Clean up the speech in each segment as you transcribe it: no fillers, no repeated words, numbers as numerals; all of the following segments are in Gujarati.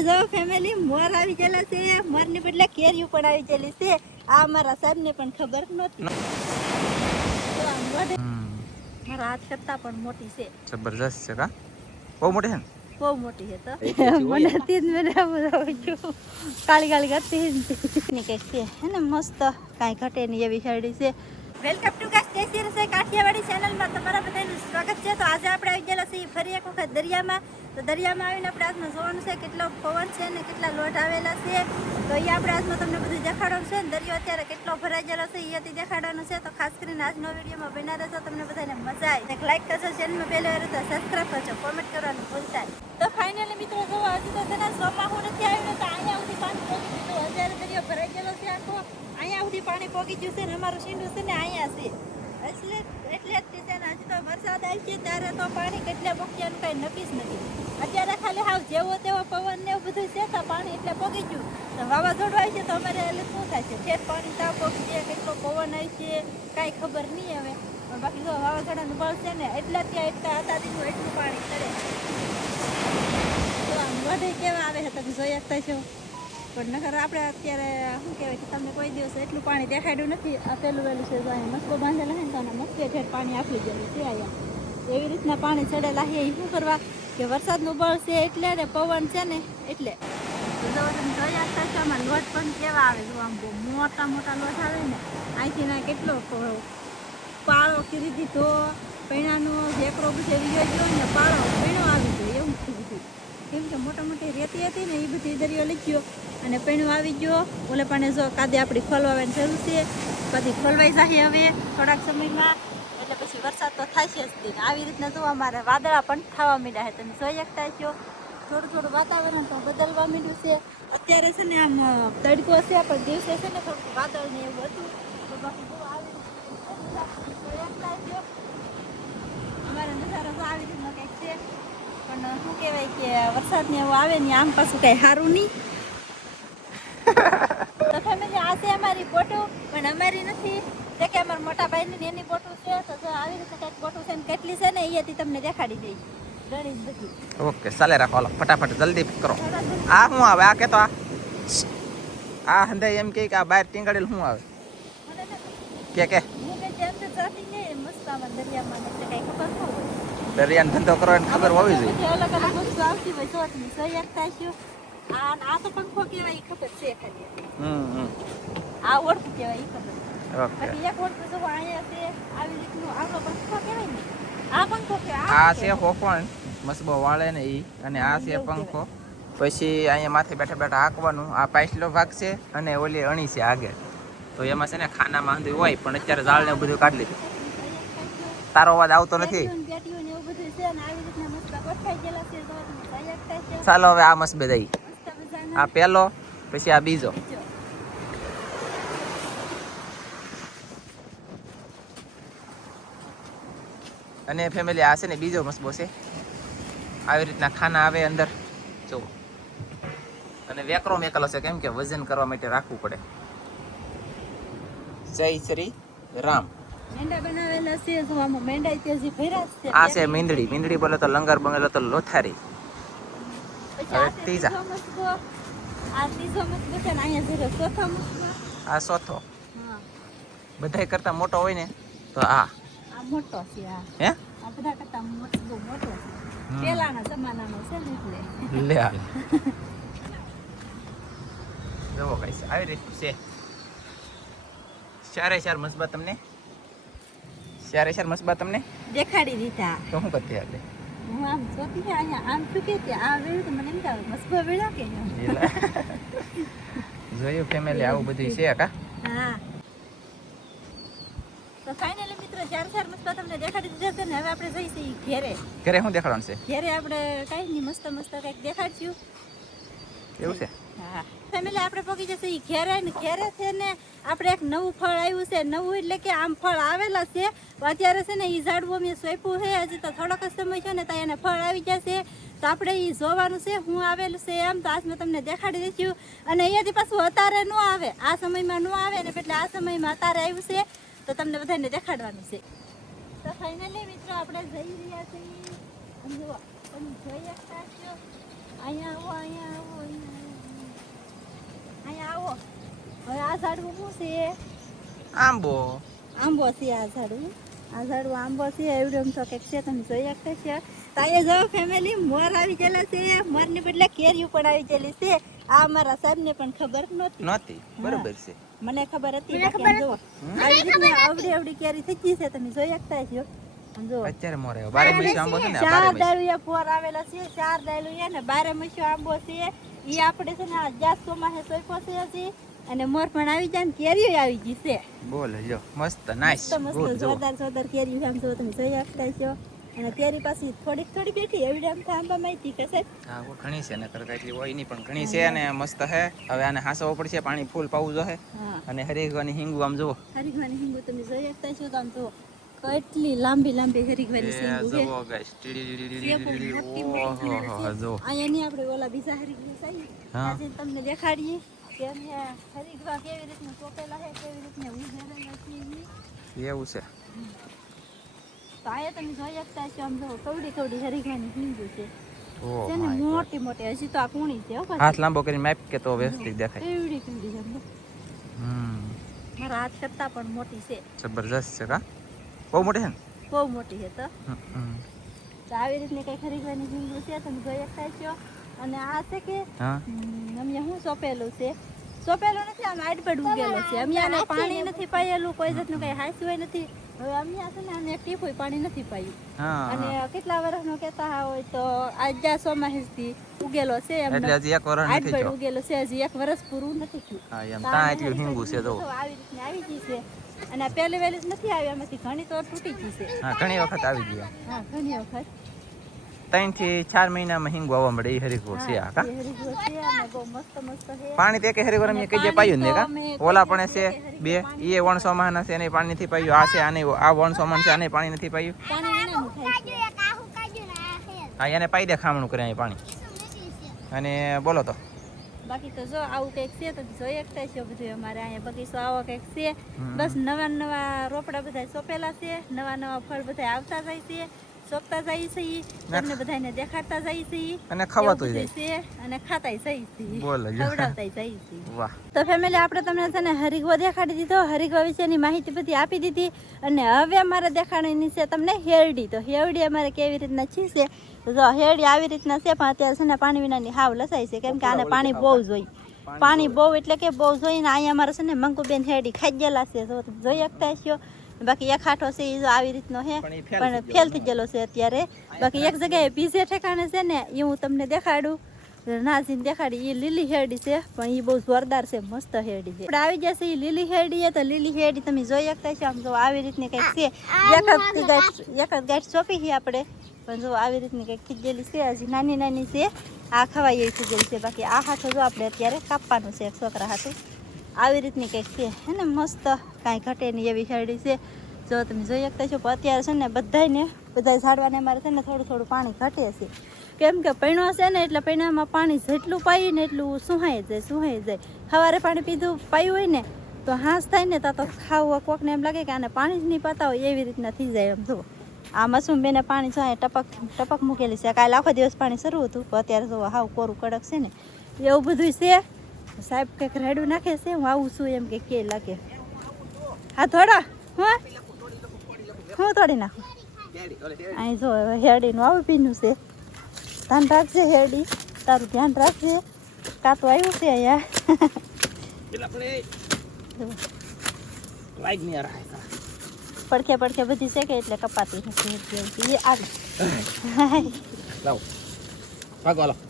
જો ફેમિલી મોર આવી ગયેલા છે, મોર ને બદલે કેરીઓ પણ આવી ગયેલી છે. આ મારા સાહેબ ને પણ ખબર નહોતી. મારા હાથ કરતા પણ મોટી છે. જબરજસ્ત છે કા? બહુ મોટી છે ને? બહુ મોટી છે તો મને તીન મને કાળી કાળી કરતી ને કઈક છે હે ને મસ્ત, કાંઈ ઘટે નહીં એવી શેરડી છે. વેલકમ ટુ કેસી રસોઈ કાઠિયાવાડી ચેનલમાં તમારા બધાનું સ્વાગત છે. તો આજે આપણે આવી ગયેલા છીએ ફરી એક વખત દરિયામાં. તો દરિયામાં આવીને આપણે આજમાં જોવાનું છે કેટલો પવન છે ને કેટલા લોટ આવેલા છે. તો એ આપણે આજમાં તમને બધું દેખાડવાનું છે ને દરિયો અત્યારે કેટલો ભરાઈ ગયેલો છે અહીંયાથી દેખાડવાનું છે. તો ખાસ કરીને આજનો વિડીયોમાં બના રહેજો, તમને બધાને મજા આવે. એક લાઈક કરજો, ચેનલમાં પહેલી વાર તો સબસ્ક્રાઈબ કરજો, કોમેન્ટ કરવાનું ભૂલતા નહીં. તો ફાઇનલી મિત્રો જોવા હજુ તો છે ને ચોમાસું નથી આવ્યું તો અહીંયા સુધી પાણી પહોંચી ગયું. અત્યારે દરિયો ભરાઈ ગયેલો છે આખો, અહીંયા સુધી પાણી પહોંચી ગયું છે ને અમારું સીંડું છે ને અહીંયા છે. એટલે જ છે ને હજી તો વરસાદ આવી છે ત્યારે તો પાણી કેટલા પહોંચ્યાનું કાંઈ નક્કી જ નથી. અત્યારે ખાલી હાવ જેવો તેવો પવન ને એવું બધું છે તો પાણી એટલે પહોંચી ગયું. તો વાવાઝોડું આવી છે તો અમારે એટલે શું થાય છે, ઠેર પાણી તાવ પહોંચી છે, કેટલો પવન આવી છે કાંઈ ખબર નહીં હવે. પણ બાકી જો વાવાઝોડાનું બળ છે ને એટલા ત્યાં એટલા હતા દીધું એટલું પાણી ચડે. તો આમ વઢે કેવા આવે છે તમે જોઈ શકતા છો. પણ નકર આપણે અત્યારે શું કહેવાય કે તમને કોઈ દિવસ એટલું પાણી દેખાડ્યું નથી. આ પેલું વહેલું છે અહીંયા મસ્કો બાંધેલા છે ને તો મસ્કે ઠેર પાણી આપી ગયેલું છે અહીંયા. એવી રીતના પાણી ચડેલા છે. એ શું કરવા કે વરસાદનું બળ છે એટલે ને પવન છે ને એટલે. જો તમે જોઈ શકતા છો આમાં લોટ પણ કેવા આવે, જો આમ બહુ મોટા મોટા લોટ આવે ને. અહીંથી ના કેટલો પાળો કરી દીધો, પૈણાનો જેકરો બધે વિયો ગયો ને પાળો પૈણો આવી ગયો એવું થયું બધું. કેમ કે મોટા મોટી રેતી હતી ને એ બધી દરિયો લઈ ગયો અને પૈણું આવી ગયો. ઓલે પણ જો કાદે આપણી ખોલવાની જરૂર છે, કદી ખોલવાઈ જાય હવે થોડાક સમયમાં. એટલે પછી વરસાદ તો થાય છે જ. આવી રીતના જો અમારે વાદળા પણ થવા માંડ્યા છે. તમે જોઈ શકતા છો થોડું થોડું વાતાવરણ તો બદલવા માંડ્યું છે. અત્યારે છે ને આમ તડકો છે પણ દિવસે છે ને થોડુંક વાદળ ને એવું હતું. તો બાકી જો આવી અમારે નજારો તો આવી રીતનો કંઈક છે. પણ શું કહેવાય કે વરસાદ ને એવું આવે ને આમ પાછું કઈ સારું નહીં. તો ફેમિલી આ છે અમારી બોટો, પણ અમારી નથી તે કે અમારા મોટા ભાઈની એની બોટો છે. તો જો આવી રીતે કંઈક બોટો છે ને કેટલી છે ને અહીંયાથી તમને દેખાડી દઈ ગણી બધી. ઓકે ચાલે રાખો, હાલો ફટાફટ જલ્દી કરો. આ શું આવે? આ કેતો આ હંધાઈ એમ કે આ બહાર ટીંગાડેલ શું આવે કે હું કે જેમ તો જાતી ને મસ્ત આમાં દરિયામાં એટલે કઈ ખબર ન હોય. દરિયાનો ધંધો કરવાની ખબર હોવી જોઈએ. અલગ અલગ વસ્તુ આવતી હોય તો તમે જોઈ શકતા છો. આ તો પંખો કહેવાય એ ખબર છે ખાલી. આ ઓળખું કહેવાય એ ખબર. પછી એક ઓળખું જો અહીંયા છે આવી રીતનું આવડો પંખો કહેવાય ને આ પંખો કહેવાય. આ છે હોફણ મસબો વાળે ને ઈ, અને આ છે પંખો. પછી અહીંયા માથે બેઠા બેઠા હાંકવાનું. આ પાછલો ભાગ છે અને ઓલી અણી છે આગળ. તો એમાં છે ને ખાનામાં હંધું હોય પણ અત્યારે ઝાડ ને બધું કાઢી લીધું. તારો અવાજ આવતો નથી. ચાલો હવે આ મસ્ત બેદાઈ. આ પેલો પછી આ બીજો. અને ફેમિલી આ છે ને બીજો મસ્બો છે. આવી રીતના ખાના આવે અંદર જો. અને વેકરો મેકેલો છે કેમ કે વજન કરવા માટે રાખવું પડે. જય શ્રી રામ. મેંડા બનાવેલા છે જો આમાં મેંડા તેજી ભર્યા છે. આ છે મીંદડી. મીંદડી બોલે તો લંગર બંગેલો તો લોથારી. હવે ત્રીજા આ ત્રીજો મસ્કો છે ને અહીંયા જરો ચોથો મસ્કો. આ ચોથો. હા બધાય કરતા મોટો હોય ને તો આ મોટો છે. હે આ બધા કરતા મસ્કો મોટો છે. પેલાના જમાનાનો છે ને એટલે લે હાલ જવો ગાઈસ આવી રીતનું છે. ચાર મસબા તમને દેખાડી દીધા. તો શું કરતી આપણે હું આમ જોતી છે અહીંયા આમ શું કે આ વેળ તો મને એમ કે મસ્કો વેળા કે જોયું ફેમિલી આવું બધું છે કા. હા તો ફાઇનલી મિત્રો ચાર મસ્કા તમને દેખાડી દીધા છે ને હવે આપણે જઈશું ઘરે. ઘરે શું દેખાડવાનું છે? ઘરે આપણે કઈ નહીં મસ્ત કંઈક દેખાડશું એવું છે. હા ફેમિલી આપણે પગી જશે ઈ ઘેરે ને ઘેરે છે ને આપણે એક નવું ફળ આવ્યું છે. નવું એટલે કે આમ ફળ આવેલા છે અત્યારે છે ને ઈ ઝાડવું મેં સોંપ્યું છે. હજી તો થોડોક જ સમય છે ને તો એને ફળ આવી જશે. તો આપણે ઈ જોવાનું છે હું આવેલું છે એમ. તો આજ મેં તમને દેખાડી દઈશું. અને અહીંયાથી પાછું અત્યારે ન આવે, આ સમયમાં ન આવે ને એટલે આ સમયમાં અત્યારે આવ્યું છે તો તમને બધાને દેખાડવાનું છે. તો ફાઇનલી મિત્રો આપણે જઈ રહ્યા છીએ. જુઓ તમે જોઈ શકતા છો અહીંયા આવો અહીંયા આવો હવે આ ઝાડવું શું છે આંબો આંબો છે આ ઝાડવું આંબો છે એવડું તો કંઈક છે તમે જોઈ શકતા છે તાએ જો ફેમિલી મોર આવી ગયેલા છે મોરને બદલે કેરીઓ પણ આવી ગયેલી છે આ અમારા સાહેબને પણ ખબર નહોતી બરોબર છે મને ખબર હતી બાકી જો આવી રીતના આવડી કેરી થઈ ગઈ છે તમે જોઈ શકતા છો જો અત્યારે મોર આવ્યો 12 મહિનો આંબો છે ને ચાર ડાળિયા પોર આવેલા છે ચાર ડાળિયા ને 12 મહિનો આંબો છે ઈ આપણે છે ને આ જાસ્તો માં હે સોઈપો છે હજી અને મોર પણ આવી જાય ને કેરીઓ આવી ગઈ છે બોલ જો મસ્ત નાઈસ મસ્ત જોરદાર કેરીઓ આમ જો તમે જોઈ શકતા છો અને કેરી પાછી થોડી બેઠી એવડી આમ આંબા માહિતી કશે હા ઘણી છે ને કરકા એટલી હોય નહીં પણ ઘણી છે અને મસ્ત હે હવે આને હાસવો પડશે પાણી ફૂલ પાવું જોઈએ અને હરીગવાની હિંગુ આમ જો હરીગવાની હિંગુ તમે જોઈ શકતા છો તો આમ જો કેટલી લાંબી હરીગવાની હિંગુ છે જો ગાઈસ જો અહીંયા આપણે ઓલા બીજા હરીગવા સાઈ આજે તમને દેખાડીએ કે અમે હરીગવા કેવી રીતના ચોપેલા છે કેવી રીતના ઉભેલા છે એવું છે તો આયા તમે જોઈ શકતા છો આમ જો કવડી હરીગવાની હિંગુ છે છે ને મોટી હજી તો આ કુણી છે હાથ લાંબો કરીને માપ કે તો વ્યવસ્થિત દેખાય કેવડી છે મારા હાથ કરતા પણ મોટી છે જબરજસ્ત છે કા બહુ મોટી છે ને બહુ મોટી છે તો આવી રીતની કઈ ખરીદવાની હિંગુ છે તમે જોઈ શકતા છો અને આ છે કે અમે શું સોંપેલું નથી આમ આડપડ ઉગેલો છે અમે આને પાણી નથી પાયેલું કોઈ જાતનું કઈ હાંસવાય નથી હવે અમે આ છે ને આને ટીપુય પાણી નથી પાયું અને કેટલા વર્ષનો કહેતા હોય તો આજ્યા સોમાહીથી ઉગેલો છે એટલે હજી એક વર્ષ નથી થયો ઉગેલો છે હજી એક વર્ષ પૂરું નથી થયું હા એમ તા એટલું હિંગુ છે તો આવી રીતની આવી ગઈ છે અને આ પહેલી વેલી નથી આવી આમાંથી ઘણી તો તૂટી ગઈ છે હા ઘણી વખત આવી ગઈ હા ઘણી વખત 3 થી 4 મહિનામાં હિંગુ આવવા મળે એ હરીગો છે આ કા પાણી તે કે હરીગો અમે કઈ જે પાયું ને કા ઓલા પણ છે બે એ 100 માં છે એને પાણી નથી પાયું આ છે આને આ 100 માં છે આને પાણી નથી પાયું હા એને પાઈ દે ખામણું કરે અહીં પાણી અને બોલો તો બાકી તો જો આવું કંઈક છે તો જોઈ શકતા છો બધું અમારે અહીંયા બગીચો આવો કંઈક છે બસ નવા રોપડા બધા સોંપેલા છે નવા ફળ બધા આવતા જાય છે સોંપતા જાય છે તમને બધાને દેખાડતા જાય છે અને ખવાતું જાય છે અને ખાતાય જાય છે બોલ ખવડાવતાય જાય છે વાહ તો ફેમિલી આપણે તમને છે ને હરીગો દેખાડી દીધો હરીગો વિશેની માહિતી બધી આપી દીધી અને હવે અમારે દેખાડવાની છે તમને હેરડી તો હેરડી અમારે કેવી રીતના છે જો હેરડી આવી રીતના છે પણ અત્યારે છે ને પાણી વિનાની હાવ લસાય છે કેમ કે આને પાણી બહુ જોઈએ પાણી બહુ એટલે કે બહુ જોઈને અહીંયા અમારે છે ને મંકુબેન હેરડી ખાઈ ગયેલા છે જો તમે જોઈ શકતા છો બાકી એક હાથો છે એ જો આવી રીતનો છે પણ ફેલ થઈ ગયેલો છે અત્યારે બાકી એક જગ્યાએ બીજે ઠેકાણે છે ને એ હું તમને દેખાડું નાજીને દેખાડી એ લીલી હેરડી છે પણ એ બહુ જોરદાર છે મસ્ત હેરડી છે આપણે આવી જશે એ લીલી હેરડી તો લીલી હેરડી તમે જોઈ શકતા છો આમ જો આવી રીતની કંઈક છે એક જ ગાંઠ સોંપી છે આપણે પણ જો આવી રીતની કંઈક ખીજેલી છે હજી નાની છે આ ખવાય એવી ખીજેલી છે બાકી આ હાથો જો આપણે અત્યારે કાપવાનું છે એક છોકરા હાથું આવી રીતની કંઈક છે હે ને મસ્ત કાંઈ ઘટે નહીં એવી હેરડી છે જો તમે જોઈ શકતા છો પણ અત્યારે છે ને બધા ઝાડવાને અમારે છે ને થોડું પાણી ઘટે છે કેમ કે પૈણો છે ને એટલે પૈણામાં પાણી જેટલું પાઈએ ને એટલું સુહાઈ જાય સવારે પાણી પાયું હોય ને તો હાંસ થાય ને તો ખાવું કોકને એમ લાગે કે આને પાણી જ નહીં પાતા હોય એવી રીતના થઈ જાય એમ જો આ મસૂમ બેને પાણી જો ટપક મૂકેલી છે કાલે આખો દિવસ પાણી શરૂ હતું અત્યારે જો હાવ કોરું કડક છે ને એવું બધું છે સાહેબ કંઈક રેડું નાખે છે હું આવું છું એમ કે લાગે હા થોડા હું તોડી નાખું અહીં જો હેરડીનું આવું પીનું છે ધ્યાન રાખજે હેરડી તારું ધ્યાન રાખજે કાતું આવ્યું છે અહીંયા પડખે બધી છે કે એટલે કપાતી નથી આવી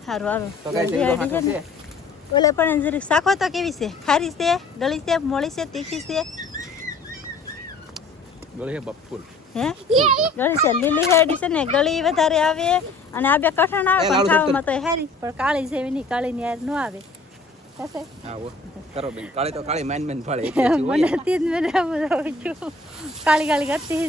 સારું ઓલે પણ જરીક શાખો તો કેવી છે ખારી છે ગળી છે મોળી છે તીખી છે ગળી છે લીલી હેરડી છે ને ગળી વધારે આવે અને આ બે કઠણ આવે પણ ખાવામાં તો હેરી પણ કાળી છે એની કાળી ની યાર ન આવે કાળી કરતી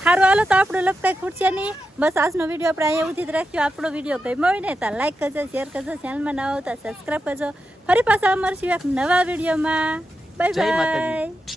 સારું હાલો તો આપણું લપકાઈ ખૂટશે નહીં બસ આજનો વિડીયો આપણે અહીંયા ઉધી જ રાખ્યો આપણો વિડીયો ગમ્યો હોય ને તો લાઈક કરજો શેર કરજો ચેનલમાં નવા આવતા સબસ્ક્રાઈબ કરજો ફરી પાછા મળશું એક નવા વિડીયોમાં બાય બાય.